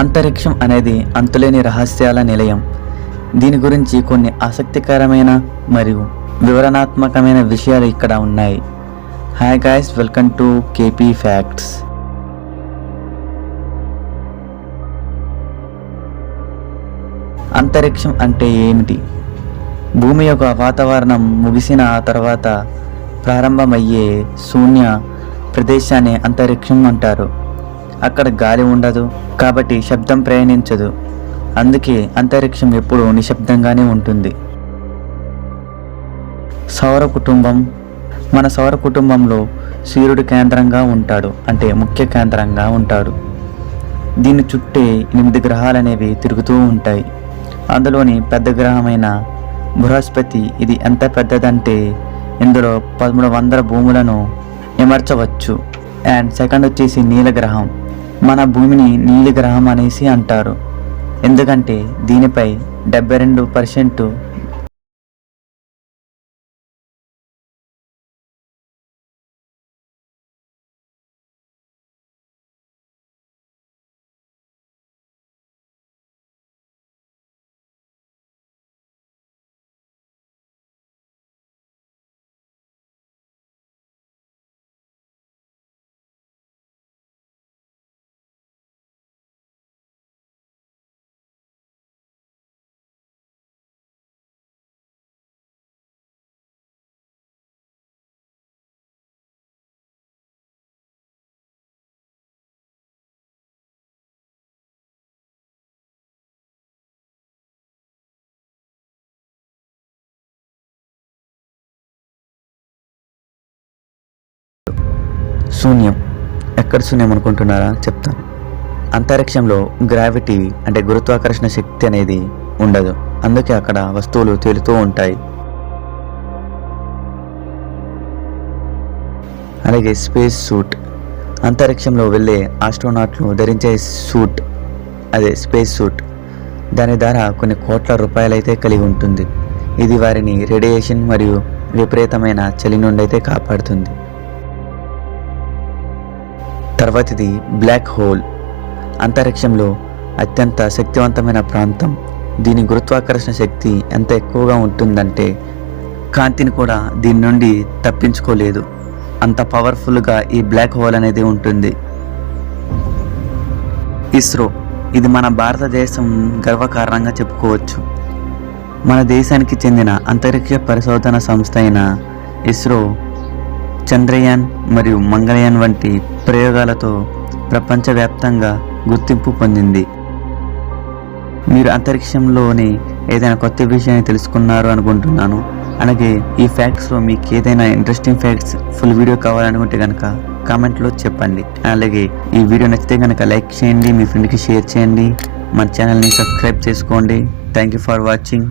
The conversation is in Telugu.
అంతరిక్షం అనేది అంతులేని రహస్యాల నిలయం. దీని గురించి కొన్ని ఆసక్తికరమైన మరియు వివరణాత్మకమైన విషయాలు ఇక్కడ ఉన్నాయి. Hi guys, welcome to KP facts. అంతరిక్షం అంటే ఏమిటి? భూమి యొక్క వాతావరణం ముగిసిన తర్వాత ప్రారంభమయ్యే శూన్య ప్రదేశాన్ని అంతరిక్షం అంటారు. అక్కడ గాలి ఉండదు, కాబట్టి శబ్దం ప్రయాణించదు. అందుకే అంతరిక్షం ఎప్పుడూ నిశ్శబ్దంగానే ఉంటుంది. సౌర కుటుంబం. మన సౌర కుటుంబంలో సూర్యుడు కేంద్రంగా ఉంటాడు, అంటే ముఖ్య కేంద్రంగా ఉంటాడు. దీని చుట్టే 8 గ్రహాలు అనేవి తిరుగుతూ ఉంటాయి. అందులోని పెద్ద గ్రహమైన బృహస్పతి, ఇది ఎంత పెద్దదంటే ఇందులో 1300 భూములను అమర్చవచ్చు. అండ్ సెకండ్ వచ్చేసి నీలగ్రహం. మన భూమిని నీలి గ్రహం అనేసి అంటారు, ఎందుకంటే దీనిపై 72% శూన్యం. ఎక్కడ శూన్యం అనుకుంటున్నారా? చెప్తాను. అంతరిక్షంలో గ్రావిటీ అంటే గురుత్వాకర్షణ శక్తి అనేది ఉండదు, అందుకే అక్కడ వస్తువులు తేలుతూ ఉంటాయి. అలాగే స్పేస్ సూట్. అంతరిక్షంలో వెళ్ళే ఆస్ట్రోనాట్లు ధరించే సూట్, అదే స్పేస్ సూట్. దాని ధర కొన్ని కోట్ల రూపాయలైతే కలిగి ఉంటుంది. ఇది వారిని రేడియేషన్ మరియు విపరీతమైన చలి నుండి అయితే కాపాడుతుంది. తర్వాతిది బ్లాక్ హోల్. అంతరిక్షంలో అత్యంత శక్తివంతమైన ప్రాంతం. దీని గురుత్వాకర్షణ శక్తి ఎంత ఎక్కువగా ఉంటుందంటే కాంతిని కూడా దీని నుండి తప్పించుకోలేదు. అంత పవర్ఫుల్గా ఈ బ్లాక్ హోల్ అనేది ఉంటుంది. ఇస్రో. ఇది మన భారతదేశం గర్వకారణంగా చెప్పుకోవచ్చు. మన దేశానికి చెందిన అంతరిక్ష పరిశోధన సంస్థ అయిన ఇస్రో చంద్రయాన్ మరియు మంగళయాన్ వంటి ప్రయోగాలతో ప్రపంచవ్యాప్తంగా గుర్తింపు పొందింది. మీరు అంతరిక్షంలోని ఏదైనా కొత్త విషయాన్ని తెలుసుకున్నారు అనుకుంటున్నాను. అలాగే ఈ ఫ్యాక్ట్స్లో మీకు ఏదైనా ఇంట్రెస్టింగ్ ఫ్యాక్ట్స్ ఫుల్ వీడియో కావాలనుకుంటే కనుక కామెంట్లో చెప్పండి. అలాగే ఈ వీడియో నచ్చితే కనుక లైక్ చేయండి, మీ ఫ్రెండ్కి షేర్ చేయండి, మన ఛానల్ని సబ్స్క్రైబ్ చేసుకోండి. Thank you for watching.